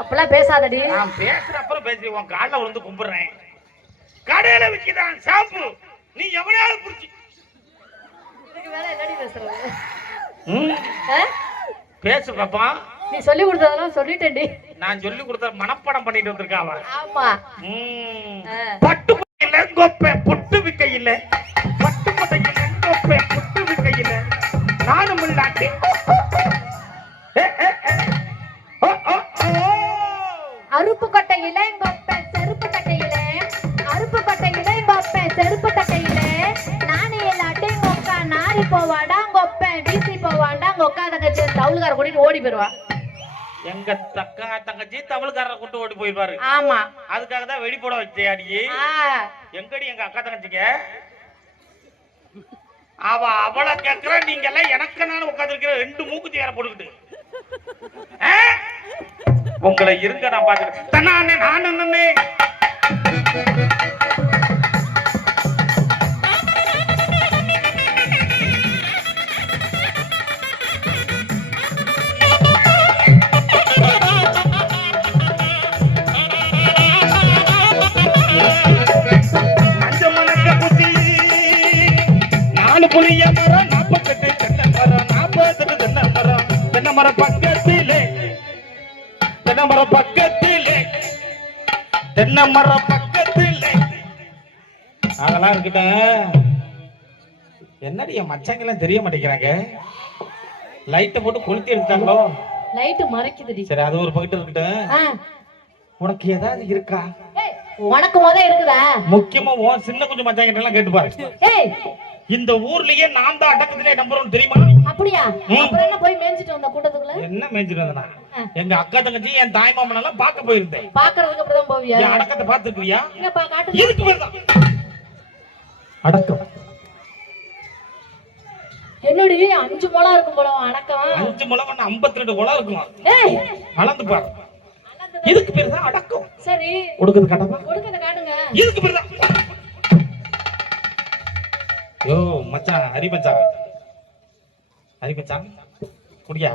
அப்பெல்லாம் பேசாதடி. நான் பேசுற அப்புறம் பேசி உன் காலில் விழுந்து கும்பிடுறேன். கடையில விற்கிறான் ஷாம்பு, நீ எவனையாவது புடிச்சு இதுக்கு மேல என்னடி பேசுறது? பேசு பாப்பா. நீ சொல்லி கொடுத்ததெல்லாம் சொல்லிட்டேன்டி. நான் சொல்லி கொடுத்த மனப்பாடம் பண்ணிட்டு வந்திருக்கா அவன். ஆமா. பட்டு இல்ல கொப்பை புட்டு விக்க இல்ல, பட்டு கொட்டையில கொப்பை புட்டு விக்க இல்ல, நானும் இல்லாட்டி அருப்பு கட்டையில கொப்பை செருப்பு கட்டையில, அருப்பு கட்டையில கொப்பை செருப்பு கட்டையில, நானே இல்லாட்டி கொக்கா நாரி போவாடா கொப்பை வீசி போவாண்டா கொக்கா தங்கச்சி தவுளுக்கார கூட்டிட்டு ஓடி போயிருவா. எங்க தங்கச்சி தமிழ்காரரை கூட்டு ஓடி போயிருப்பாரு. ஆமா, அதுக்காக தான் வெடி போட வச்சேடி. எங்கடி எங்க அக்கா தங்கச்சிங்க? அவளை கேட்கிற, நீங்க எல்லாம் எனக்கு நானும் உட்கார்ந்து இருக்கிற ரெண்டு மூக்குத்தி வேற போட்டுக்கிட்டு உங்களை இருங்க நான் பாத்துக்கிட்டேன். நானே புளிய மரம் 48 தென்னை மரம், 48 தென்னை மரம், தென்னை மரம் பக்கத்திலே, தென்னை மரம் பக்கத்திலே, தென்னை மரம் பக்கத்திலே. அதெல்லாம் இருக்கிட்ட என்னடி என் மச்சாங்கெல்லாம் தெரிய மாட்டேங்கிறாங்க. லைட்டை போட்டு கொளுத்தி எடுத்தாங்களோ? லைட் மறைக்குதுடி. சரி, அது ஒரு பக்கெட் இருக்கட்டும். உனக்கு ஏதாவது இருக்கா? உனக்கு முதல்ல இருக்குதா? முக்கியமா உன் சின்ன கொஞ்சம் மச்சாங்கிட்ட எல்லாம் கேட்டு பாரு. இந்த ஊர்லயே நான் தான் அடக்கத்திலே நம்பர் 1 தெரியுமா? அப்படியா? அப்புறம் என்ன போய் மேஞ்சிட்டு வந்த கூட்டத்துக்குள்ள? என்ன மேஞ்சிட்டு வந்தனா? எங்க அக்கா தங்கச்சி என் தாய் மாமன் எல்லாம் பார்க்க போயிருந்தேன். பார்க்கிறதுக்கு அப்புறம் தான் போவியா? என் அடக்கத்தை பார்த்துக்கிறியா? எங்கப்பா காட்டு. இதுக்கு பேர் தான் அடக்கம். என்னடி 5 முழம் இருக்கும் போல அடக்கம்? 5 முழம் 52 முழம் இருக்கும். ஏய், அளந்து பாரு. இதுக்கு பேர் தான் அடக்கம். சரி, கொடுக்குது காட்டுங்க. கொடுக்குது காட்டுங்க. இதுக்கு பேர் தான். யோ மச்சான், ஹரி மச்சான், ஹரி மச்சான் குடியா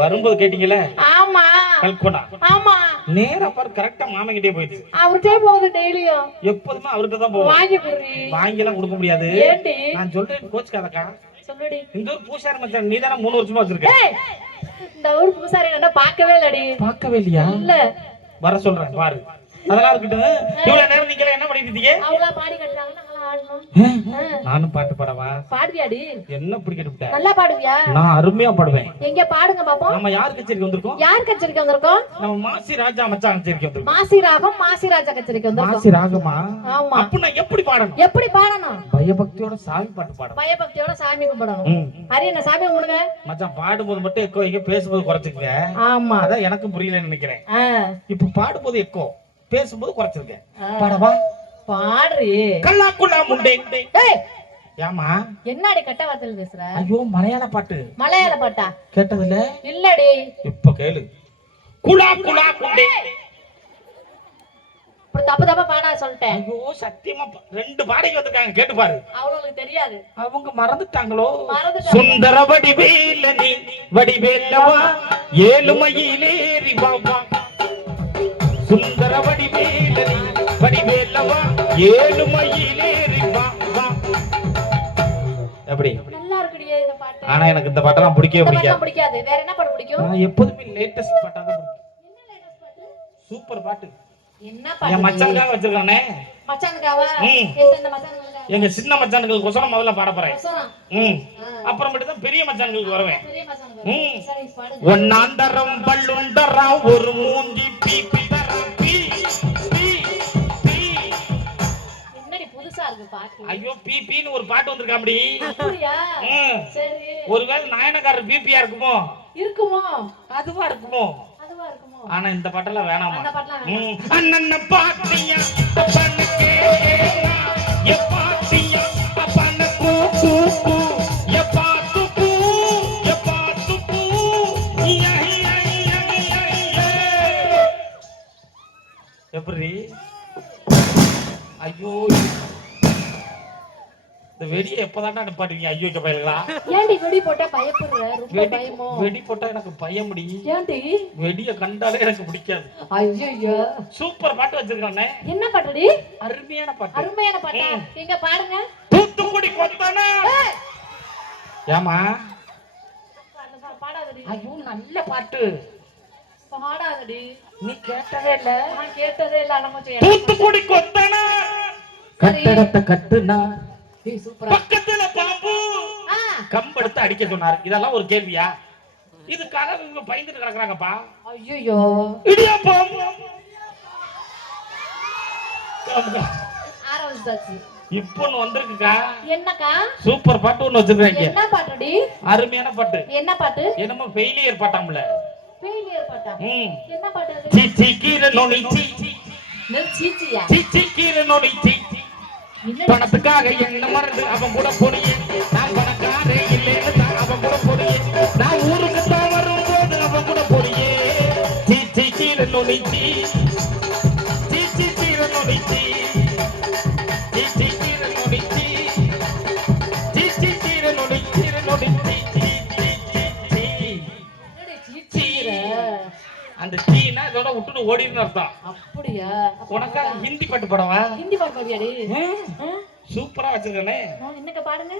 வரும்போது கேட்டீங்கல்ல? ஆமா, கல்பனா. ஆமா, நேரா பாரு, கரெக்ட்டா மாமா கிட்டே போயிடுச்சு. அவர்ட்டே போகுது டெய்லியும். எப்போதுமே அவர்ட்ட தான் போவோம். வாங்கி குடுறீ. வாங்கி எல்லாம் கொடுக்க முடியாது. ஏண்டி? நான் சொல்றேன், கோச்சுக்காதக்கா. சொல்லுடி. இந்த ஊர் பூசாரி மச்சான் நீ தான 3 வருஷமா வச்சிருக்க. இந்த ஊர் பூசாரி என்ன பார்க்கவே இல்லடி. பார்க்கவே இல்லையா? இல்ல. வர சொல்றேன் பாரு. அதெல்லாம் இருக்கட்டும். இவ்வளவு நேரம் நீங்க என்ன பண்ணிட்டு இருந்தீங்க? அவளா பாடி கட்டறாங்க, நாங்க ஆடணும். நானும் பாட்டு பாடவா? பாடுவியாடி? என்ன இப்படி கேட்டுட்ட? நல்லா பாடுவியா? நான் அருமையா பாடுவேன். எங்க பாடுங்க பாப்போம். நம்ம யார் கச்சேரிக்கு வந்திருக்கோம்? யார் கச்சேரிக்கு வந்திருக்கோம்? நம்ம மாசி ராஜா மச்சான் கச்சேரிக்கு வந்திருக்கோம். மாசி ராகம் மாசி ராஜா கச்சேரிக்கு வந்திருக்கோம். மாசி ராகமா? ஆமா. அப்ப நான் எப்படி பாடணும்? எப்படி பாடணும்? பயபக்தியோட சாமி பாட்டு பாடணும். பயபக்தியோட சாமி கும்பிடணும். ஹரி என்ன சாமி கும்பிடுங்க. மச்சான் பாடும்போது மட்டும் எக்கோ வைக்க, பேசும்போது குறைச்சுக்கங்க. ஆமா, அதான் எனக்கு புரியலன்னு நினைக்கிறேன். இப்ப பாடும்போது எக்கோ, பேசும்போது குறைச்சிருக்க. பாடவா? பாடுறீ. கல்லாக்குள்ளா முண்டே. ஏய், ஏமா என்னடி கட்ட வார்த்தையில பேசுற? ஐயோ, மலையாள பாட்டு. மலையாள பாட்டா? கேட்டதில்ல? இல்லடி. இப்ப கேளு. குலா குலா முண்டே. இப்ப தப்பு தப்பா பாடா சொல்லிட்டேன். ஐயோ சத்தியமா 2 பாடகி வந்திருக்காங்க, கேட்டு பாரு. அவங்களுக்கு தெரியாது. அவங்க மறந்துட்டாங்களோ? சுந்தர வடிவேலனி வடிவேலவா, ஏழுமையிலேறி வாவா. சுந்தர வடிவேலனி வடிவேலவா, ஏழுமையிலேறி வா வா. எப்படி? நல்லா இருக்குடியே இந்த பாட்டு. ஆனா எனக்கு இந்த பாட்டெல்லாம் பிடிக்கவே பிடிக்காது. வேற என்ன பாட்டு பிடிக்கும்? நான் எப்பவுமே லேட்டஸ்ட் பாட்டா தான் பிடிக்கும். என்ன லேட்டஸ்ட் பாட்டு? சூப்பர் பாட்டு. என்ன பாட்டு? என் மச்சானுக்காக வச்சிருக்கானே. மச்சானுக்காவா? எந்த மச்சானுக்கு? எங்க சின்ன மச்சானுக்கு கோசரம் முதல்ல பாட போறேன். அப்புறமேட்டு தான் பெரிய மச்சானுக்கு வருவேன். பெரிய மச்சானுக்கு. சரி, பாடு. ஒன்னாந்தரம் பல்லுண்டரா ஒரு மூஞ்சி பீப்பி தரா பீ பீ பீ. என்னடி புதுசா இருக்கு பாட்டு? ஐயோ, பீப்பின்னு ஒரு பாட்டு வந்திருக்காம்டி. அப்படியா? சரி. ஒருவேளை நாயனக்காரர் பீப்பியா இருக்குமோ? இருக்குமோ? அதுவா இருக்குமோ? அதுவா இருக்குமோ? ஆனா இந்த பாட்டெல்லாம் வேணாமா? அந்த பாட்டெல்லாம் வேணாம். அண்ணன்ன பாட்டியா அப்பனுக்கே ஏ பாட்டியா அப்பன கூ கூ கூ ஏ பாட்டு கூ ஏ பாட்டு கூ யா யா யா யா. எப்படி? ஐயோ, இந்த வெடியை எப்பதான்டா நிப்பாட்டுவீங்க? ஐயோ பயிலா, ஏன்டி வெடி போட்டா பயப்படுற? ரொம்ப பயமோ? வெடி போட்டா எனக்கு பயம் முடி. ஏன்டி? வெடியை கண்டாலே எனக்கு பிடிக்காது. ஐயோ, சூப்பர் பாட்டு வச்சிருக்கானே. என்ன பாட்டுடி? அருமையான பாட்டு. அருமையான பாட்டா? எங்க பாடுங்க. தூத்துக்குடி கொத்தனா. ஏமா பாடாதடி. ஐயோ நல்ல பாட்டு. பாடாதடி. நீ கேட்டதே இல்ல? நான் கேட்டதே இல்ல. நம்ம தூத்துக்குடி கொத்தனா கட்டடத்தை கட்டுனா சூப்பரா. பக்கத்துல பாம்பு கம்பெடுத்து அடிக்க சொன்னார். இதெல்லாம் ஒரு கேள்வியா? இதுக்காக இவங்க பயந்துட்டு கிடக்குறாங்கப்பா. ஐயோ, இடியா பாம்பு ஆரம்பிச்சாச்சு. இப்போ வந்திருக்குக்கா. என்னக்கா? சூப்பர் பாட்டு ஒண்ணு வச்சிருக்காங்க. என்ன பாட்டுடி? அருமையான பாட்டு. என்ன பாட்டு? என்னமோ ஃபெயிலியர் பாட்டாம்ல. ஃபெயிலியர் பாட்டா? என்ன பாட்டு அது? சீச்சி கீரை நோனி சீச்சி. சீச்சியா? சீச்சி கீரை நோனி சீச்சி. பணத்துக்காக என்ன மறந்து அவன் கூட போனியே. நான் பணக்காரே இல்லைன்னு அவன் கூட போனியே. நான் ஊருக்கு தான் வரும்போது அவன் கூட போனியே. சீச்சி கீரை நோனி சீ. சீச்சி கீரை நோனி சீ. சீச்சி கீரை நோனி சீ. சீச்சி கீரை நோனி கீரை நோனி சீ. அந்த சீனா இதோட விட்டுட்டு ஓடின்னு அர்த்தம். அப்படியா? உனக்கா ஹிந்தி பாட்டு படவா? ஹிந்தி பாட்டு பாடியாடி? சூப்பரா வச்சிருக்கனே. என்னக்க பாடுங்க.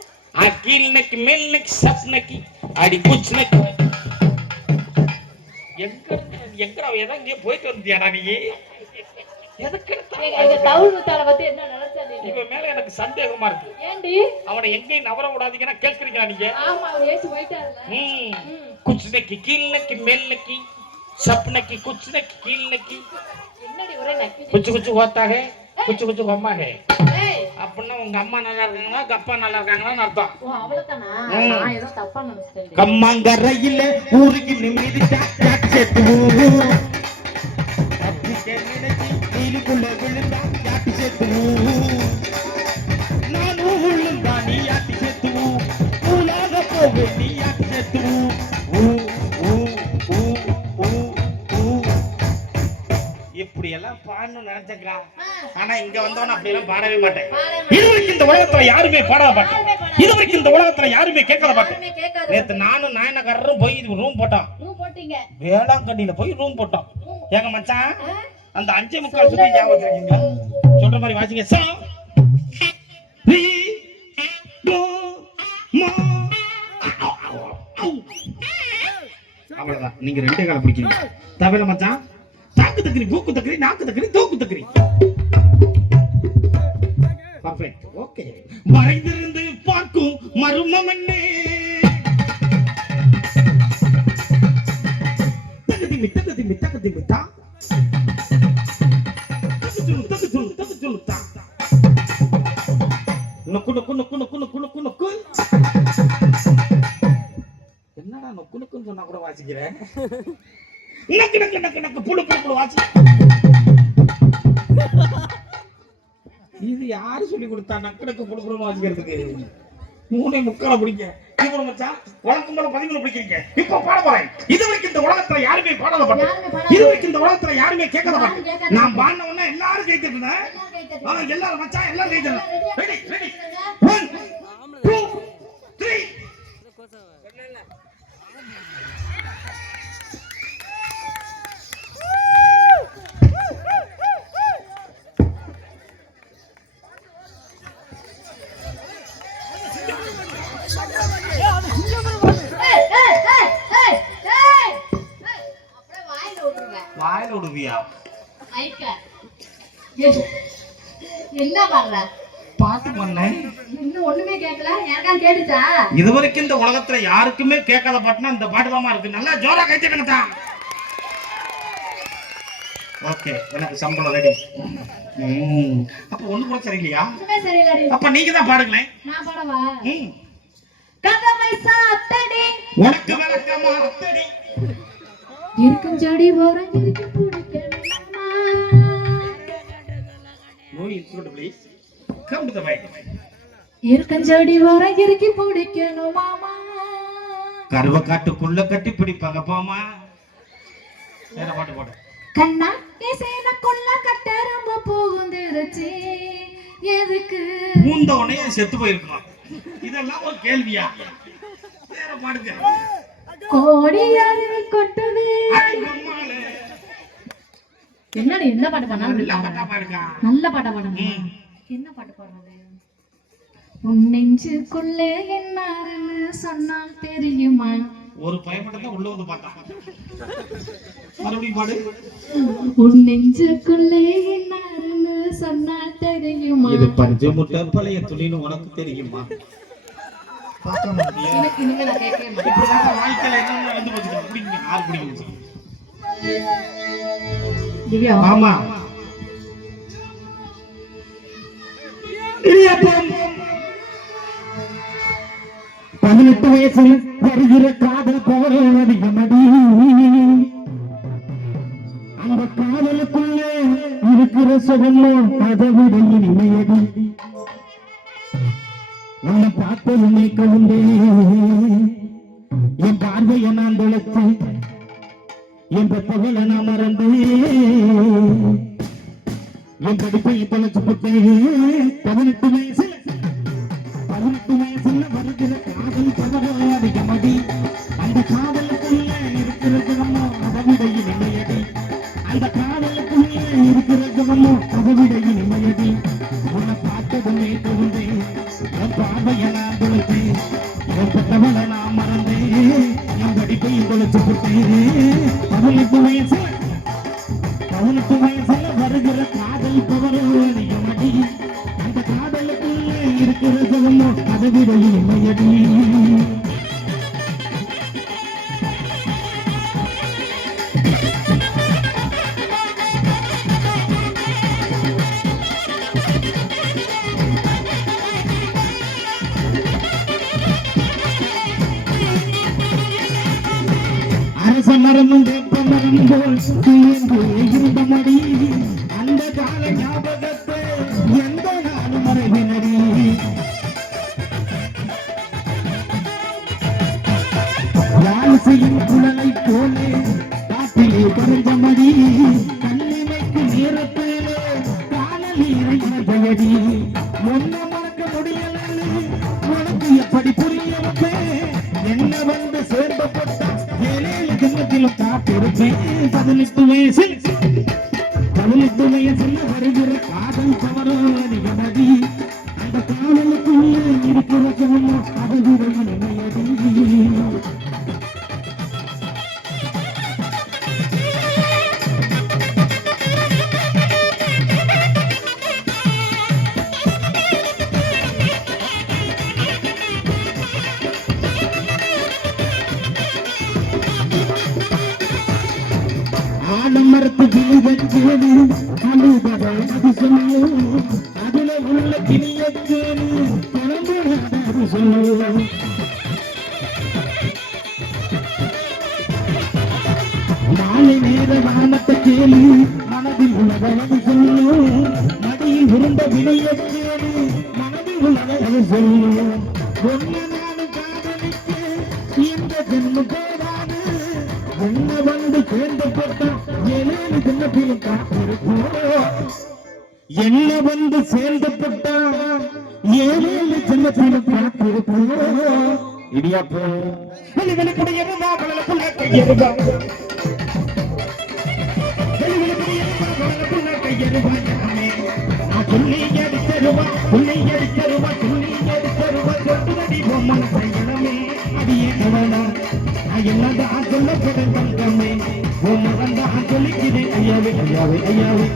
அகில் நக்கி மேல் நக்கி சப் நக்கி அடி குச் நக்கி. எங்கடா ஏதோ இங்கே போயிட்டு வந்தியாடா நீ? எதுக்கு எங்க தவுள் முத்தால பத்தி என்ன நினைச்சா நீ? இவன் மேல எனக்கு சந்தேகமா இருக்கு. ஏண்டி? அவனை எங்கேயும் நவர விடாதீங்கன்னா கேட்கறீங்களா நீங்க? ஆமா, அவர் ஏசி போயிட்டாருல. குச் நக்கி கீழ் நக்கி மேல் நக்கி சப் நக்கி குச் நக்கி கீழ் நக்கி. என்னடி ஒரே நக்கி? குச்சு குச்சு ஹோத்தா ஹே குச்சு குச்சு அம்மா ஹே. ஏய், அப்படின்னா உங்க அம்மா நல்லா இருக்காங்களா அப்பா நல்லா இருக்காங்களான்னு அர்த்தம். ஓ அவ்வளவுதானா? நான் ஏதோ தப்பா நினைச்சிட்டேன். கம்மாங்கரையில ஊருக்கு நிமிதிச்சா யாட்சேத்து. அப்படிக்கே நினைச்சி நீலுக்குள்ள விழுந்தா யாட்டி சேத்து. நானும் விழுந்தா நீ யாட்டி சேத்து. ஊலாக போவே நீ யாட்டி சேத்து. இப்படி எல்லாம் பாடணும்னு நினைச்சேக்கா. ஆனா இங்க வந்தவன அப்படி எல்லாம் பாடவே மாட்டேன். இதுவரைக்கும் இந்த உலகத்துல யாருமே பாடாத பாட்டு. இதுவரைக்கும் இந்த உலகத்துல யாருமே கேட்காத பாட்டு. நேத்து நானும் நாயனக்காரரும் போய் ரூம் போட்டோம். வேளாங்கண்ணியில போய் ரூம் போட்டோம். ஏங்க மச்சான், அந்த 5:45 சுத்தி ஞாபகம் வச்சிருக்கீங்களா? சொல்ற மாதிரி வாசிங்க. சா ரி டோ மா. அவ்வளவுதான். நீங்க 2 கால பிடிக்கிறீங்க. தவிர மச்சான், தாக்கு தக்கரி பூக்கு தக்கரி நாக்கு தக்கரி தோக்கு தக்கரி. பர்ஃபெக்ட். ஓகே. மறைந்திருந்து பார்க்கும் மர்மம் என்ன? தகதி மித்த தகதி மித்த தகதி மித்த. தகு சொல்லு தா. நொக்கு நொக்கு நொக்கு நொக்கு நொக்கு நொக்கு நொக்கு. என்னடா நொக்கு நொக்குன்னு சொன்னா கூட வாசிக்கிறேன். நக்கு நக்கு நக்கு நக்கு புடு புடு புடு வாசி. இது யாரு சொல்லி கொடுத்தா நக்கு நக்கு புடு புடு வாசிக்கிறதுக்கு? 3:45 பிடிக்க. இவரு மச்சான் வழக்கம் போல 11 பிடிக்கிறீங்க. இப்ப பாட போறேன். இதுவரைக்கும் இந்த உலகத்துல யாருமே பாடாத பாட்டு. இதுவரைக்கும் இந்த உலகத்துல யாருமே கேட்காத பாட்டு. நான் பாடின உடனே எல்லாரும் கை தட்டுனேன். எல்லாரும் மச்சான் எல்லாரும் கை தட்டணும். Ready ready 1 2 3. வாயில விடுவியா? என்ன பண்ற? பாட்டு பண்ணேன். இன்னும் ஒண்ணுமே கேட்கல. யாரா கேட்டுச்சா? இதுவரைக்கும் இந்த உலகத்துல யாருக்குமே கேட்காத பாட்டுனா இந்த பாட்டு தான் இருக்கு. நல்லா ஜோரா கை தட்டுங்க. ஓகே, எனக்கு சம்பளம் ரெடி. அப்ப ஒண்ணு கூட சரியில்லையா? சரியில்லை. அப்ப நீங்க தான் பாடுங்களேன். நான் பாடவா? கதவை சாத்தடி உனக்கு விளக்கமா அத்தடி. இருக்கும் செடி ஓரம் இருக்கு பிடிக்கணுமா? No instrument please. Come to the mic. இருக்கும் செடி ஓரம் இருக்கு பிடிக்கணுமாமா? கருவ காட்டுக்குள்ள கட்டி பிடிப்பாங்க போமா. வேற பாட்டு போடு. கண்ணா சேனக்குள்ள கட்டரம்ப போகுந்திருச்சு எதுக்கு? பூந்தவனே செத்து போயிருக்கலாம். இதெல்லாம் ஒரு கேள்வியா? வேற பாடுங்க. கோடி அருவி கொட்டுது. அடி பொம்மாளே. என்னடி என்ன பாட்டு பண்ணாலும் நல்ல பாட்டா பாடுங்க. நல்ல பாட்டா பாடுங்க. என்ன பாட்டு பாடுறது? உன் நெஞ்சுக்குள்ளே என்னாருன்னு சொன்னால் தெரியுமா? ஒரு பயப்படம் தான் உள்ள வந்து பார்த்தா. மறுபடியும் பாடு. உன் நெஞ்சுக்குள்ளே என்னாருன்னு சொன்னால் தெரியுமா? இது பஞ்சு முட்டை பழைய துணின்னு உனக்கு தெரியுமா? பார்க்க முடியாது. எனக்கு இனிமே நான் கேட்கவே மாட்டேன். இப்படிதான் வாழ்க்கையில என்ன நடந்து போச்சுங்க. பிடிங்க, யார் பிடிங்க? திவ்யா. ஆமா. இடியாப்பம். 18 வயசில் வருகிற காதல் போல அதிகமடி. அந்த காதலுக்குள்ளே இருக்கிற சுகமோ அதை விட இனிமையடி. உன்னை பார்த்து நினைக்க உண்டே என் பார்வையை நான் தொலைத்து என் பெற்றவளை நான் மறந்து என் படிப்பை தொலைச்சு போட்டேன். 18 வயசுல வருகிற காதல் பவரோ அதிகமடி. அந்த காதலுக்குள்ள இருக்கிற சுகமோ அதை விட இனிமையடி. அந்த காதலுக்குள்ள இருக்கிற சுகமோ அதை விட இனிமையடி. உன்னை பார்த்ததுமே தோன்றேன் என் பார்வையை நான் தொலைத்தேன் என் பெற்றவளை நான் மறந்தேன் என் படிப்பை தொலைச்சு போட்டேன். 18 வயசுல வருகிற காதல் பவரோ அதிகமடி. அந்த காதலுக்குள்ள இருக்கிற சுகமோ அதை விட இனிமையடி. அரச மரமும் வேப்ப மரம் போல் தீர்ந்து இருந்தமடி. அந்த கால ஞாபகத்தை எந்த நாளும் மறைவினடி. யாழ்சையின் குழலை போலே காட்டிலே பறிந்தமடி. கண்ணிமைக்கு நேரத்திலே காணலீரை பயடி. ஒன்ன மறக்க முடியல உனக்கு எப்படி புரிய வைப்பேன். என்ன வந்து சேர்ந்த போட்டா ஏழேழு ஜென்மத்திலும் காத்திருப்பேன். 18 வயசில் வருகிற காதல் பவரோ அதிகமடி. அந்த காதலுக்குள்ள இருக்கிற சுகமோ அது விட இனிமையடி. ஆலமரத்து கிளியச்சேனு அழுதவை அது சொல்லும். அதுல உள்ள கிளியச்சேனு குழம்பு சொல்லும். மாலை நேர வானத்தை கேளு மனதில் உள்ளதை சொல்லும். மடியில் இருந்த வினையச்சேனு மனதில் உள்ளதை சொல்லும். ஒன்ன நானும் காதலிக்கு இந்த ஜென்ம போராது. என்ன வந்து சேர்ந்து போட்டா ஏழேழு ஜென்மத்திலும் காத்திருப்போம். என்ன வந்து சேர்ந்து போட்டா ஏழேழு ஜென்மத்திலும் காத்திருப்போம். இடியாப்போ வெளிவெளிக்குடைய கடலுக்குள்ள கையெழுவா. துள்ளி அடித்தருவா துள்ளி அடித்தருவா துள்ளி அடித்தருவா தொட்டுதடி பொம்மன் கையிடமே அடியே கடனா. என்னதான் சொல்லப்படும் தங்கமே உன் தான் சொல்லிக்கிறேன். ஐயாவே ஐயாவே ஐயாவே.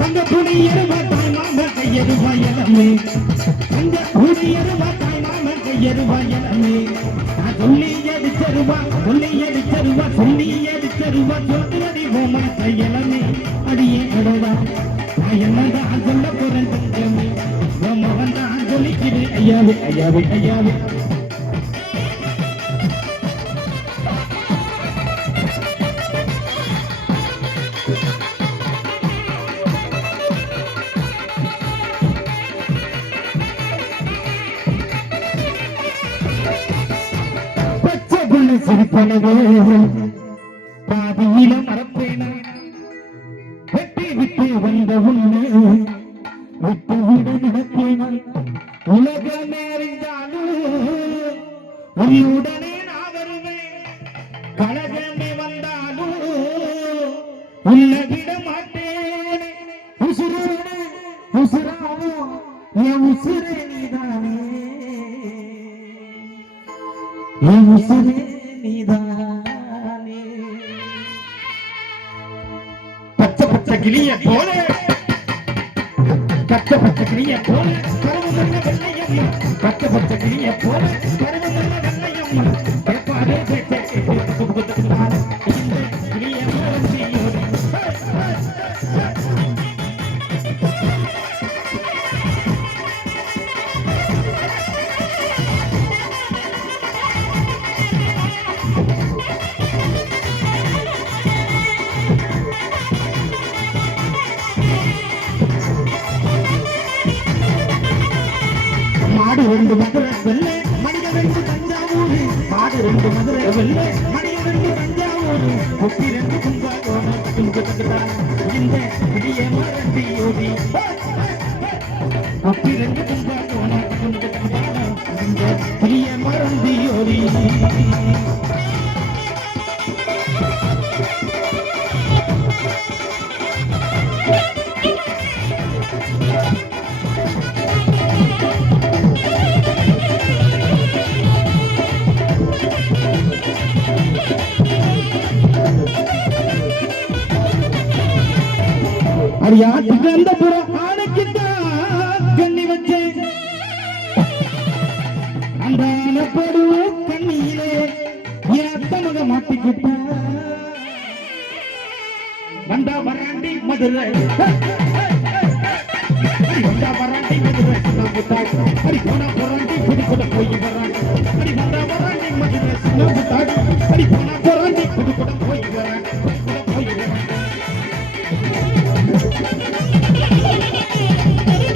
தங்க புனியருவா தாய் மாம கையருவா இளமே. தங்க புனியருவா தாய் மாம கையருவா இளமே. சொல்லி அடிச்சருவா சொல்லி அடிச்சருவா சொல்லி அடிச்சருவா சொல்லுவடி பொம்மை கையிலமே அடியே கடவா. நான் என்னதான் சொல்ல போறேன் தங்கமே பொம்மை வந்தான் சொல்லிக்கிறேன். ஐயாவே ஐயாவே ஐயாவே. சிரிப்பனவே பாதியில மறப்பேனா வெட்டி விட்டு வந்த உன்னை விட்டு விட நடப்பேனா உலகம் அறிந்தாலும் உன்னுடனே நான் வருவேன் கலகமே வந்தாலும் உன்னை விட மாட்டேன் உசுரோடு உசுராவும் என் உசுரே நீதானே என் உசுரே நீதானே பச்சை பச்சை கிளிய போல பச்சை பச்சை கிளிய போல கருவமல்ல வெள்ளையம்மா பச்சை பச்சை கிளிய போல கருவமல்ல வெள்ளையம்மா கேட்பாரே கேட்டே இந்த கிளிய மோசியோடு மாடு ரெண்டு மதுரை வெள்ளை மணிக ரெண்டு தஞ்சாவூர் மாடு ரெண்டு மதுரை வெள்ளை மணிக ரெண்டு தஞ்சாவூர் குப்பி ரெண்டு கும்பாகோணம் இந்த விடிய மரண்டி யோதி குப்பி ரெண்டு கும்பாகோணம் இந்த விடிய மரண்டி யோதி அடியாட்டுக்கு அந்த புற ஆணைக்குத்தான் கண்ணி வச்சேன் அந்த ஆனப்படுவோம் கண்ணியிலே என் அத்தமக மாட்டிக்கிட்டா வந்தா வராண்டி மதுரை வந்தா வராண்டி மதுரை அடி போனா போராண்டி புதுக்குட போய் வராண்டி அடி வந்தா வராண்டி மதுரை சின்ன புத்தாடி அடி போனா போராண்டி புதுக்குட போய் வராண்டி